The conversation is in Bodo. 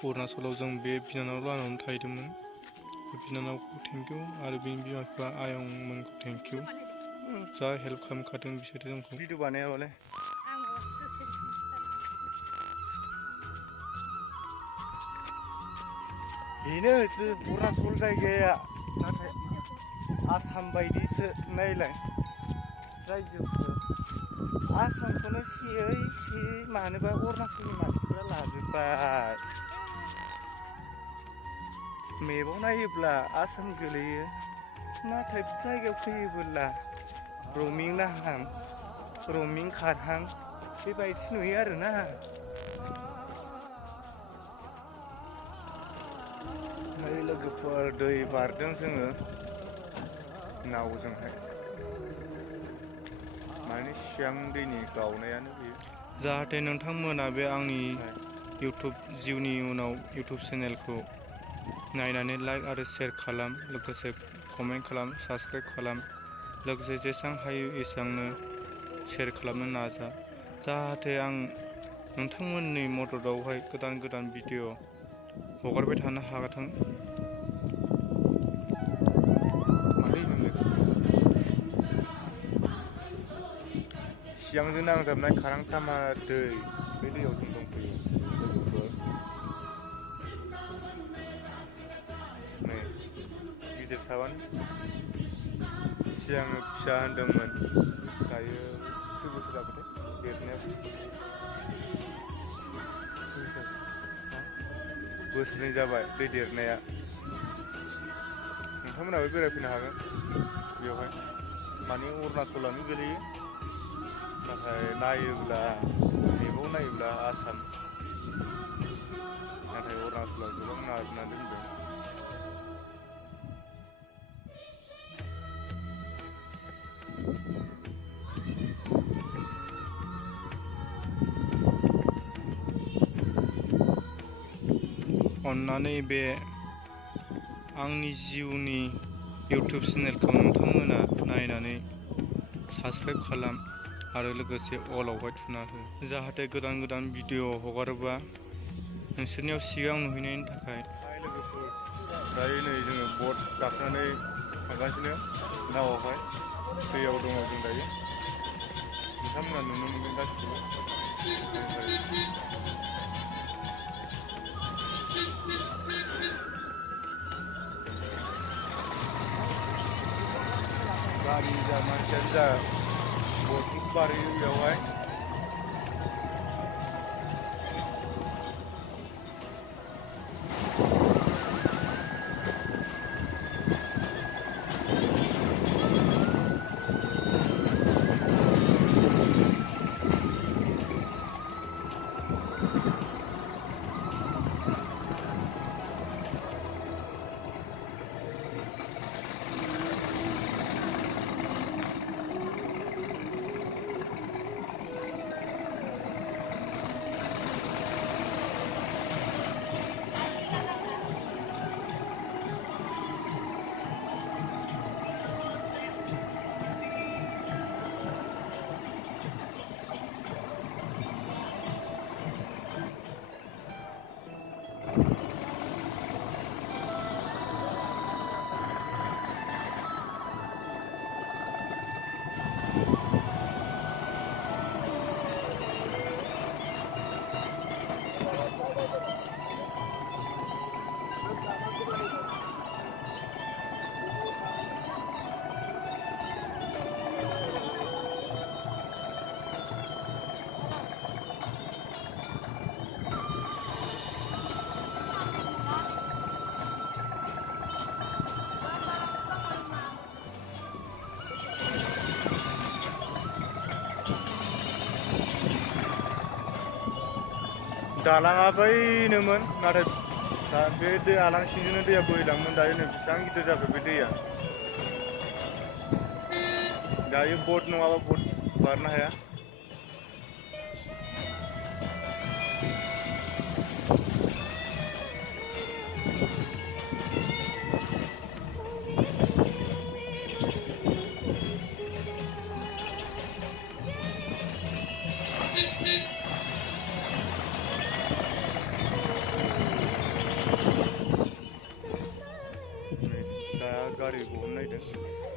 अरुणाचलाव जों बे बिनानाव लानानै थाहैदोंमोन। बिनानावखौ थेंकिउ आरो बिनि बिमा बिफा आयंमोनखौ थेंकिउ। जा हेल्प खालामखादों बिसोरो जोंखौ। भिडिअ बानायाबालाय बेनो अरुणाचल जायगाया नाथाय आसाम बायदिसो नायलाय रायजोखौ आसामखौनो सेयै सेयै मानोबा अरुणाचलनि मानसिफोरा लाजोब्बाय। मेपाव नायोब्ला आसाम गोलैयो नाथाय जायगायाव फैयोबोला रमिं नाहां रमिं खारहां बेबायदि नुयो आरोना। नै लोगोफोर दै बारदों जोङो नावजोंहाय माने सिगां दैनि गावनायानो बेयो। जाहाथे नोंथांमोना बे आंनि इउटुब जिउनि उनाव इउटुब चेनेलखौ नायनानै लाइक आरो शेयार खालाम, लोगोसे कमेन्ट खालाम, साबस्क्राइब खालाम, लोगोसे जेसेबां हायो एसेबांनो शेयार खालामनो नाजा। जाहाथे आं नोंथांमोननि मददावहाय गोदान गोदान भिडिअ हगारबाय थानो हागोन। सिगांजों नांजाबनाय खारांथामा दै बे दैयाव जों दंफैयो लोगोफोर। नै गिदिर साबानो सिगां फिसा होनदोंमोन दायो खै बोसोर जाखोथाय देरनाया बोसोरनै जाबाय दै देरनाया। नोंथांमोनाबो बेरायफैनो हागोन बेवहाय माने अरुणाचलानो गोलैयो नाथाय नायोब्ला मेपाव नायोब्ला आसाम नाथाय अरुणाचलाव गोबां नागारनानै दोनदों। अन्नानै बे आंनि जिउनि इउटुब चेनेलखौ नोंथांमोना नायनानै साबस्क्राइब खालाम आरो लोगोसे अलावहाय थुना हो, जाहाथे गोदान गोदान भिडिअ हगारोबा नोंसोरनियाव सिगां नुहैनायनि थाखाय। लोगोफोर दायो नै जोङो बट गाखोनानै थांगासिनो नावआवहाय दैयाव दङ जों दायो। नोंथांमोना नुनो मोनगोन गासिबो। गारि जा मानसियानो जा बटजों बारहैयो बेयावहाय। दालाङा बैनोमोन नाथाय दा बे दै दालां सिंजोंनो दैया बोहैलाङोमोन। दायो नै बेसेबां गिदिर जाखो बे दैया। दायो बट नङाबा बट बारनो हाया। गारि बहननो नागिरदों।